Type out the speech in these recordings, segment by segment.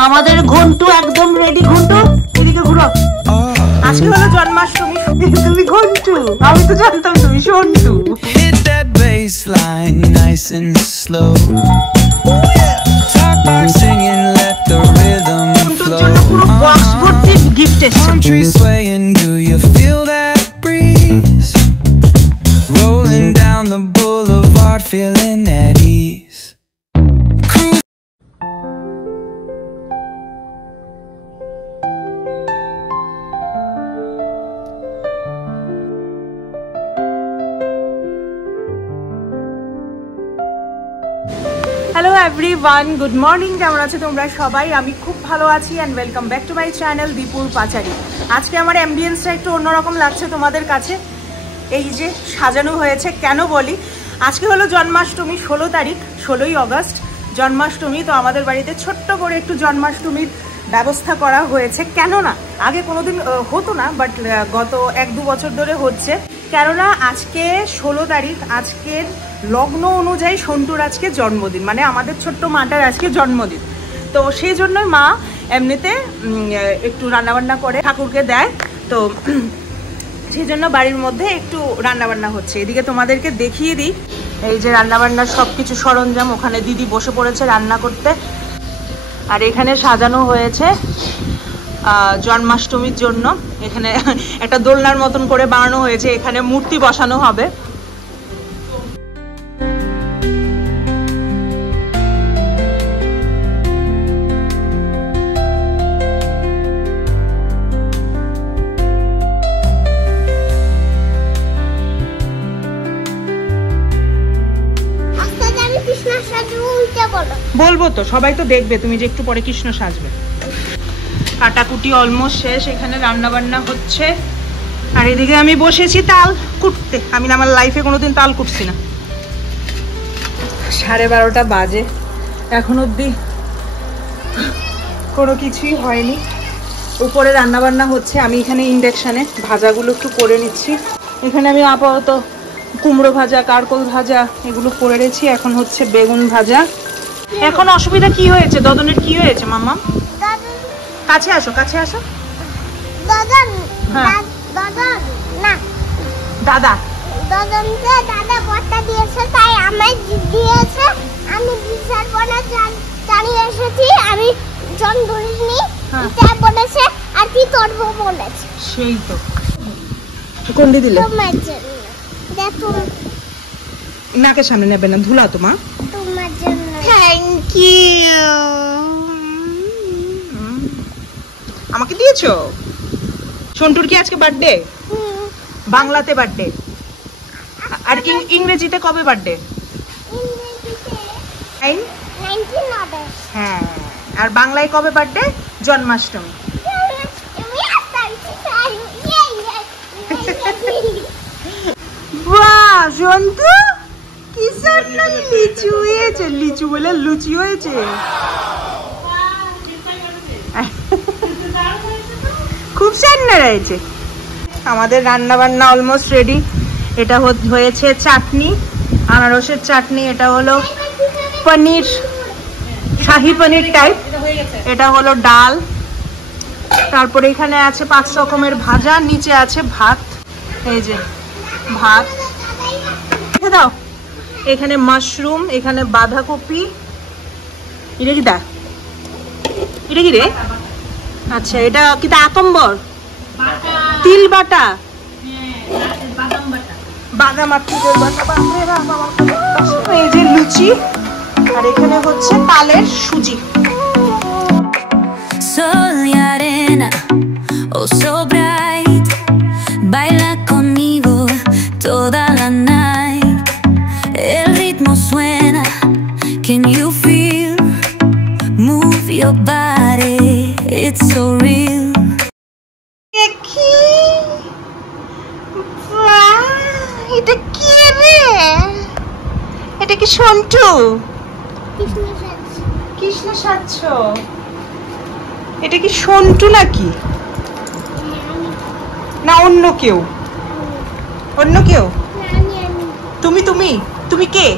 আমাদের ঘন্টু একদম রেডি। ঘন্টু এদিকে ঘুরো। আজকে হলো জন্মাষ্টমী। তুমি ঘন্টু, আমি তো জানতাম তুমি Santu. Hit that baseline nice and slow. Talk back singing, let the rhythm flow. পুরো বক্স ভর্তি গিফট এসেছে। Palm trees swaying, do you feel that breeze? Rolling down the boulevard, feeling at ease. Hello everyone, good morning. কেমন আছো তোমরা সবাই? আমি খুব ভালো আছি and welcome back to my channel দীপুর পাচারি। আজকে আমার অ্যাম্বিয়েন্সটা একটু অন্যরকম লাগছে তোমাদের কাছে। এই যে সাজানো হয়েছে, কেন বলি, আজকে হলো জন্মাষ্টমী, 16 তারিখ, 16ই অগস্ট জন্মাষ্টমী। তো আমাদের বাড়িতে ছোট্ট করে একটু জন্মাষ্টমীর ব্যবস্থা করা হয়েছে। কেননা আগে কোনোদিন হতো না, বাট গত 1-2 বছর ধরে হচ্ছে। কেননা আজকে 16 তারিখ, আজকের লগ্ন অনুযায়ী সন্টুর আজকে জন্মদিন, মানে আমাদের ছোট্ট মাটার আজকে জন্মদিন। তো সেই জন্যই মা এমনিতে একটু রান্নাবান্না করে ঠাকুরকে দেয়। তো সেই জন্য বাড়ির মধ্যে একটু রান্নাবান্না হচ্ছে। এদিকে তোমাদেরকে দেখিয়ে দিই, এই যে রান্নাবান্নার সব কিছু সরঞ্জাম, ওখানে দিদি বসে পড়েছে রান্না করতে। আর এখানে সাজানো হয়েছে জন্মাষ্টমীর জন্য। এখানে একটা দোলনার মতন করে বানানো হয়েছে, এখানে মূর্তি বসানো হবে। বলবো তো, সবাই তো দেখবে, তুমি যে একটু পরে কৃষ্ণ সাজবে। কাটাকুটি অলমোস্ট শেষ, এখানে রান্না বান্না হচ্ছে। আর এদিকে আমি বসেছি তাল কুটতে। আমি আমার লাইফে কোনোদিন তাল কুটছি না। 12:30 বাজে, এখন অব্দি কোনো কিছুই হয়নি। উপরে রান্না বান্না হচ্ছে, আমি এখানে ইন্ডাকশানে ভাজাগুলো একটু করে নিচ্ছি। এখানে আমি আপাতত কুমড়ো ভাজা, কারকল ভাজা এগুলো করে রেখেছি। এখন হচ্ছে বেগুন ভাজা। এখন অসুবিধা কি হয়েছে? দদনের কি হয়েছে মাম্মা? কাছে আসো, কাছে আসো। দদন, হ্যাঁ। দদন না, দাদা দদনকে দাদা বর্তা দিয়েছে, তাই আমায় দিয়েছে। আমি বিশাল বড় জানিয়ে এসেছি, আমি জন ধরিনি। এটা বলেছে আর কি করবো বলেছে। সেই তো কোন দিলে তোমার জন্য, দেখো নাকের সামনে নেবে না, ধুলা তো মা। তোমার জন্য। Thank you. আমাকে দিয়েছো? সন্টুর কি আজকে বার্থডে? বাংলাতে বার্থডে, আর ইংরেজিতে কবে বার্থডে? হ্যাঁ, আর বাংলায় কবে বার্থডে? জন্মাষ্টমী। বাহ সন্তু, কি সুন্দর লিচু হয়েছে। লিচু বলে লুচি হয়েছে। খুব সুন্দর হয়েছে। আমাদের রান্না বান্না অলমোস্ট রেডি। এটা হয়েছে চাটনি, আনারসের চাটনি। এটা হলো পনির, শাহি পনির টাইপ। এটা হলো ডাল। তারপরে এখানে আছে 5 রকমের ভাজা, নিচে আছে ভাত। এই যে ভাত দাও। এখানে মাশরুম, এখানে বাঁধাকপি। এটা কি দা? এটা কি রে? আচ্ছা, এটা কি তা? আকম্বর, তিল বাটা, বাদাম আর তিলের বাটা। এই যে লুচি, আর এখানে হচ্ছে তালের সুজি। Sol y arena, oh so bright, baila conmigo toda la night. El ritmo suena, can you feel? Move your body, it's so real. দেখি, এটা কি রে? এটা কি সন্টু? কৃষ্ণ সাজছ? এটা কি সন্টু নাকি? না অন্য কেউ? অন্য কেউ? তুমি তুমি তুমি কে?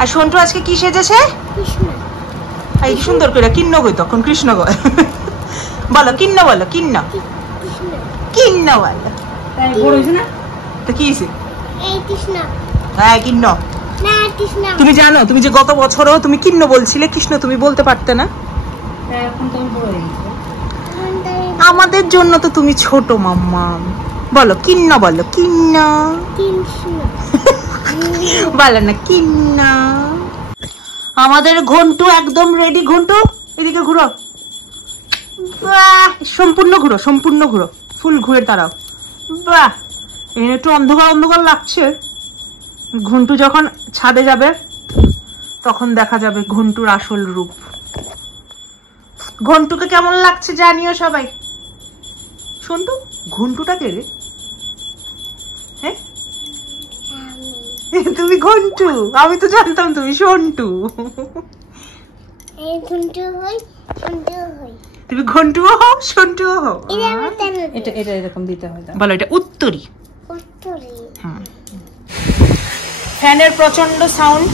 আর সন্টু আজকে কি সেজেছে? এই সুন্দর করে কিন্ন গই তখন কৃষ্ণ গয় বলো কিন্ন বলো কিন্ন কিন্ন বলো বড় হইছে না তো কি হইছে এই কৃষ্ণ হ্যাঁ কিন্ন না কৃষ্ণ তুমি জানো তুমি যে গত বছরও তুমি কিন্ন বলছিলে কৃষ্ণ তুমি বলতে পারতে না এখন তো বড় হয়ে গেছে। আমাদের জন্য তো তুমি ছোট মাম্মা বলো কিন্ন বলো কিন্ন কৃষ্ণ বলো না কিন্ন আমাদের ঘন্টু একদম রেডি ঘন্টু এদিকে ঘুরো বাহ সম্পূর্ণ ঘুরো ফুল ঘুরে দাঁড়াও বাহ এখানে একটু অন্ধকার অন্ধকার লাগছে ঘন্টু যখন ছাদে যাবে তখন দেখা যাবে ঘন্টুর আসল রূপ ঘন্টুকে কেমন লাগছে জানিও সবাই সন্তু ঘন্টুটা কে রে হ্যাঁ তুমি ঘন্টু আমি তো জানতাম তুমি সন্টু এই ঘন্টু হই তুমি ঘন্টুও হও সন্টুও হও এটা আমার তেল এটা এটা এরকম দিতে হয় দাও। বলো এটা উত্তরী উত্তরে ফ্যানের প্রচন্ড সাউন্ড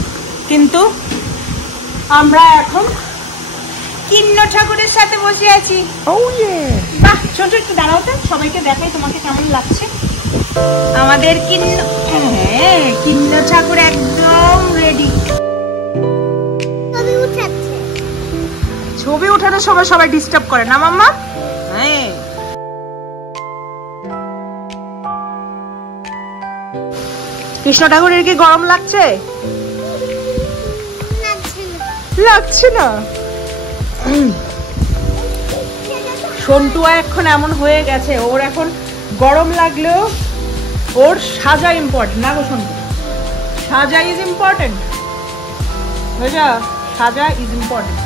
কিন্তু আমরা এখন কিন্ন ঠাকুরের সাথে বসে আছি বাহ ছোট একটু দাঁড়াও তো সবাইকে দেখাই তোমাকে কেমন লাগছে আমাদের কিন্ন ঠাকুর একদম রেডি ছবি উঠাচ্ছে ছবি ওঠানোর সময় সবাই ডিস্টার্ব করে না মাম্মা হ্যাঁ কৃষ্ণ ঠাকুরের কি গরম লাগছে লাগছে না সন্টু এখন এমন হয়ে গেছে ওর এখন গরম লাগলেও ওর সাজা ইম্পর্টেন্ট না গো সন্টু সাজা ইজ ইম্পর্টেন্ট বুঝা সাজা ইজ ইম্পর্টেন্ট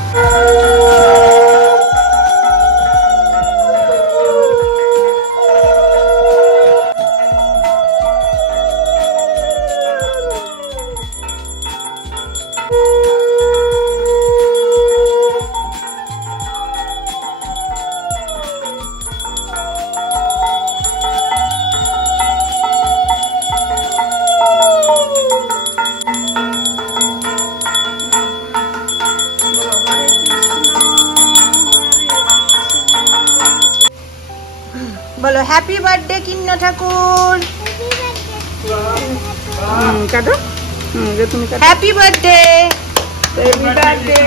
বলো হ্যাপি বার্থডে কিন্ন ঠাকুর কাটো যে তুমি কাটো। হ্যাপি বার্থডে হ্যাপি বার্থডে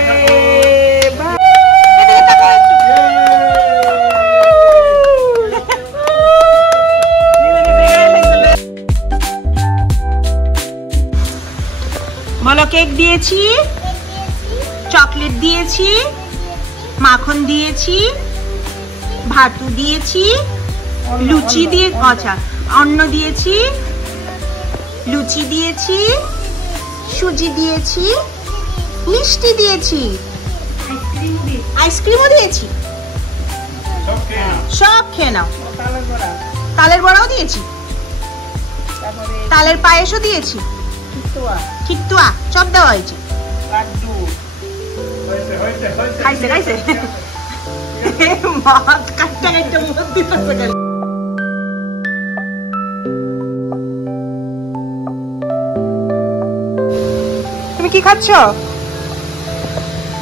বলো কেক দিয়েছি চকলেট দিয়েছি মাখন দিয়েছি ভাতু দিয়েছি লুচি দিয়ে আচ্ছা অন্ন দিয়েছি লুচি দিয়েছি সুজি দিয়েছি মিষ্টি দিয়েছি আইসক্রিমও দিয়েছি সব খেয়ে নাও তালের বড়াও দিয়েছি তালের পায়েসও দিয়েছি খিটুয়া সব দেওয়া হয়েছে খাইছে খাইছে মাছ কাটটা কাটটা মুখ দিতেছে খালি তুমি কি খাচ্ছ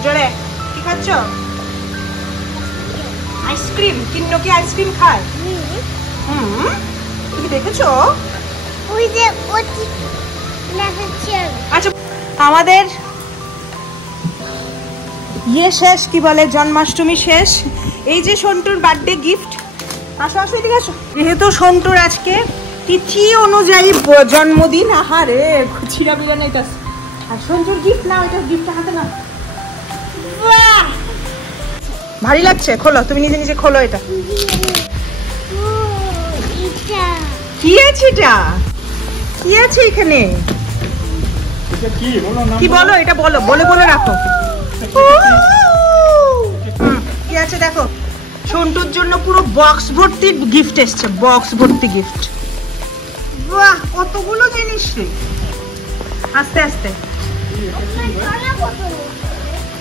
জোরে কি খাচ্ছ আইসক্রিম কিন্ন কি আইসক্রিম খায় তুমি দেখেছো ওই যে ওটি লেখাচ্ছে আচ্ছা আমাদের ইয়ে শেষ কি বলে জন্মাষ্টমী শেষ এই যে সন্টুর বার্থডে গিফট আসো আসো এদিকে আসো যেহেতু সন্টুর আজকে তিথি অনুযায়ী জন্মদিন আহারে ছিড়া বিড়া নাইতাস আর সন্টুর গিফট না ওইটা গিফট হাতে না বাহ! ভারী লাগছে খোলো তুমি নিজে নিজে খোলো এটা এটা কি আছে এটা কি আছে এখানে কি বলো এটা বলো বলে বলে রাখো কি আছে দেখো সন্টুর জন্য পুরো বক্স ভর্তি গিফট এসছে বক্স ভর্তি গিফট বাহ কতগুলো জিনিস রে আস্তে আস্তে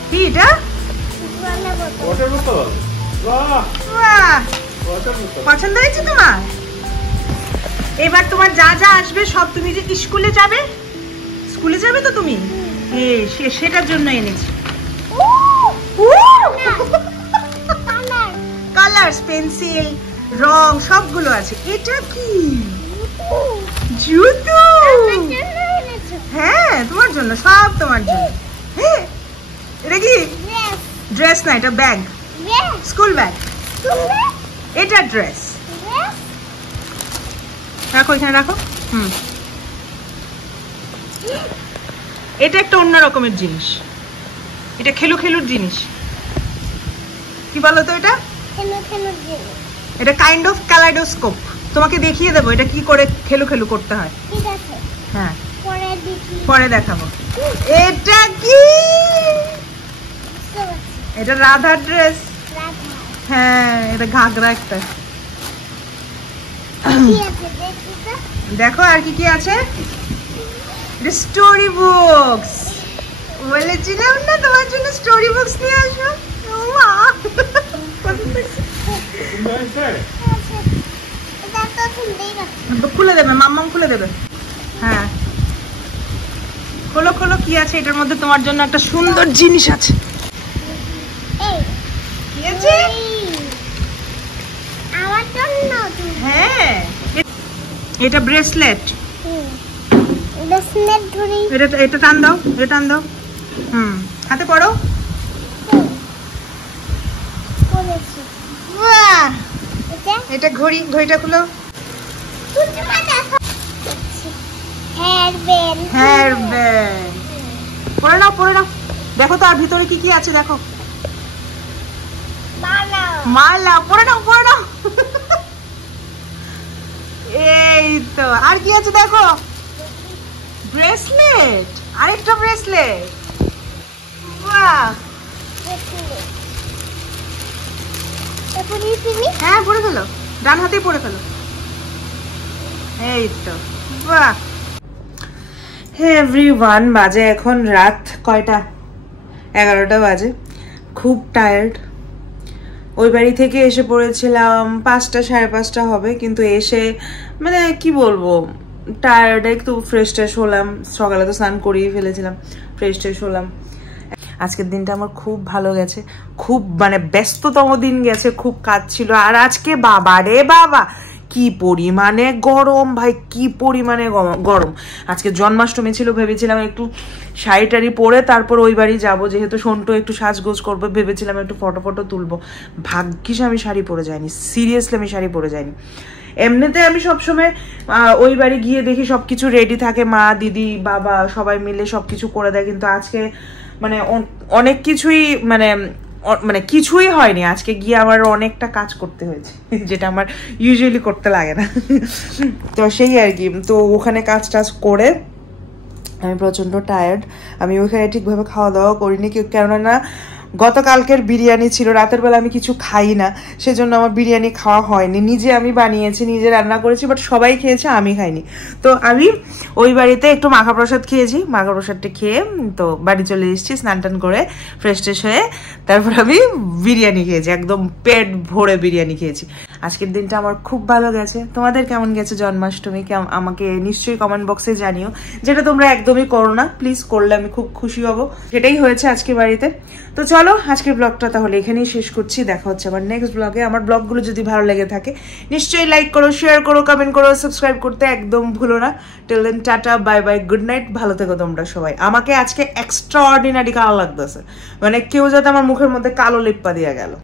কি এটা বাহ পছন্দ হয়েছে তোমার এবার তোমার যা যা আসবে সব তুমি যে স্কুলে যাবে তো তুমি সেটার জন্য এনেছি কালার্স, পেন্সিল, রং সবগুলো আছে। এটা কি? জুতো। হ্যাঁ তোমার জন্য, সব তোমার জন্য। হ্যাঁ এটা কি? ড্রেস না, এটা ব্যাগ, স্কুল ব্যাগ। এটা ড্রেস। রাখো এখানে রাখো। এটা একটা অন্য রকমের জিনিস, এটা খেলুর জিনিস। কি বলো তো এটা? এটা কাইন্ড অফ ক্যালাইডোস্কোপ। তোমাকে দেখিয়ে দেবো এটা কি করে খেলু করতে হয়। হ্যাঁ পরে দেখাবো। এটা কি? এটা রাধার ড্রেস। হ্যাঁ এটা ঘাগরা একটা। দেখো আর কি কি আছে। এটা স্টোরি বুকস। বলেছিলাম না তোমার জন্য স্টোরি বুকস নিয়ে আসবো। খুলে দেবে, মাম্মাম খুলে দেবে। হ্যাঁ খোলো খোলো, কি আছে এটার মধ্যে? তোমার জন্য একটা সুন্দর জিনিস আছে। কি আছে? হ্যাঁ এটা ব্রেসলেট। এটা টান দাও, এটা টান দাও। হাতে পড়ো। এটা ঘড়ি, ঘড়িটা খুলো। হেয়ার ব্যান্ড পরে নাও, পরে নাও। দেখো তো আর ভিতরে কি কি আছে দেখো। মালা, পরে নাও, পরে নাও। এই তো। আর কি আছে দেখো? ব্রেসলেট, আরেকটা ব্রেসলেট। বাহ। হ্যাঁ পরে ফেলো, ডান হাতেই পরে ফেলো। এই তো বাহ। হে এভরিওয়ান, বাজে এখন রাত কয়টা? 11টা বাজে। খুব টায়ার্ড। ওই বাড়ি থেকে এসে পড়েছিলাম 5টা, 5:30 হবে, কিন্তু এসে মানে কি বলবো, টায়ার্ড। একটু ফ্রেশ ট্রেশ হলাম, সকালে তো স্নান করিয়ে ফেলেছিলাম, ফ্রেশ ট্রেশ হলাম। আজকের দিনটা আমার খুব ভালো গেছে, খুব মানে ব্যস্ততম দিন গেছে, খুব কাজ ছিল। আর আজকে বাবা রে বাবা কি পরিমাণে গরম ভাই, কি পরিমাণে গরম। আজকে জন্মাষ্টমী ছিল, ভেবেছিলাম একটু শাড়ি টাড়ি পরে তারপর ওই বাড়ি যাবো, যেহেতু সন্টু একটু সাজগোজ করবে, ভেবেছিলাম একটু ফটো তুলবো। ভাগ্যিস আমি শাড়ি পরে যাইনি, সিরিয়াসলি আমি শাড়ি পরে যাইনি। এমনিতে আমি সবসময় ওই বাড়ি গিয়ে দেখি সবকিছু রেডি থাকে, মা দিদি বাবা সবাই মিলে সবকিছু করে দেয়, কিন্তু আজকে মানে অনেক কিছুই মানে কিছুই হয়নি। আজকে গিয়ে আমার অনেকটা কাজ করতে হয়েছে, যেটা আমার ইউজুয়ালি করতে লাগে না। তো সেই আর কি। তো ওখানে কাজ টাজ করে আমি প্রচণ্ড টায়ার্ড। আমি ওখানে ঠিকভাবে খাওয়া দাওয়া করিনি, কেননা গতকালকের বিরিয়ানি ছিল, রাতের বেলা আমি কিছু খাই না, সেজন্য আমার বিরিয়ানি খাওয়া হয়নি। নিজে আমি বানিয়েছি, নিজে রান্না করেছি, বাট সবাই খেয়েছে, আমি খাইনি। তো আমি ওই বাড়িতে একটু মাখা প্রসাদ খেয়েছি, মাখা প্রসাদটা খেয়ে তো বাড়ি চলে এসেছি স্নান টান করে ফ্রেশ ট্রেশ হয়ে। তারপর আমি বিরিয়ানি খেয়েছি, একদম পেট ভরে বিরিয়ানি খেয়েছি। আজকের দিনটা আমার খুব ভালো গেছে। তোমাদের কেমন গেছে জন্মাষ্টমী? আমাকে নিশ্চয়ই কমেন্ট বক্সে জানিও, যেটা তোমরা একদমই করো না, প্লিজ করলে আমি খুব খুশি হব। সেটাই হয়েছে আজকে বাড়িতে। তো চলো আজকের ব্লগটা তাহলে এখানেই শেষ করছি। দেখা হচ্ছে আমার নেক্সট ব্লগে। আমার ব্লগগুলো যদি ভালো লেগে থাকে নিশ্চয়ই লাইক করো, শেয়ার করো, কমেন্ট করো, সাবস্ক্রাইব করতে একদম ভুলো না। Till then ta ta, bye bye, good night. ভালো থেকো তোমরা সবাই। আমাকে আজকে এক্সট্রা অর্ডিনারি কালো লাগতেছে, মানে কেউ যাতে আমার মুখের মধ্যে কালো লিপ্পা দিয়ে গেল।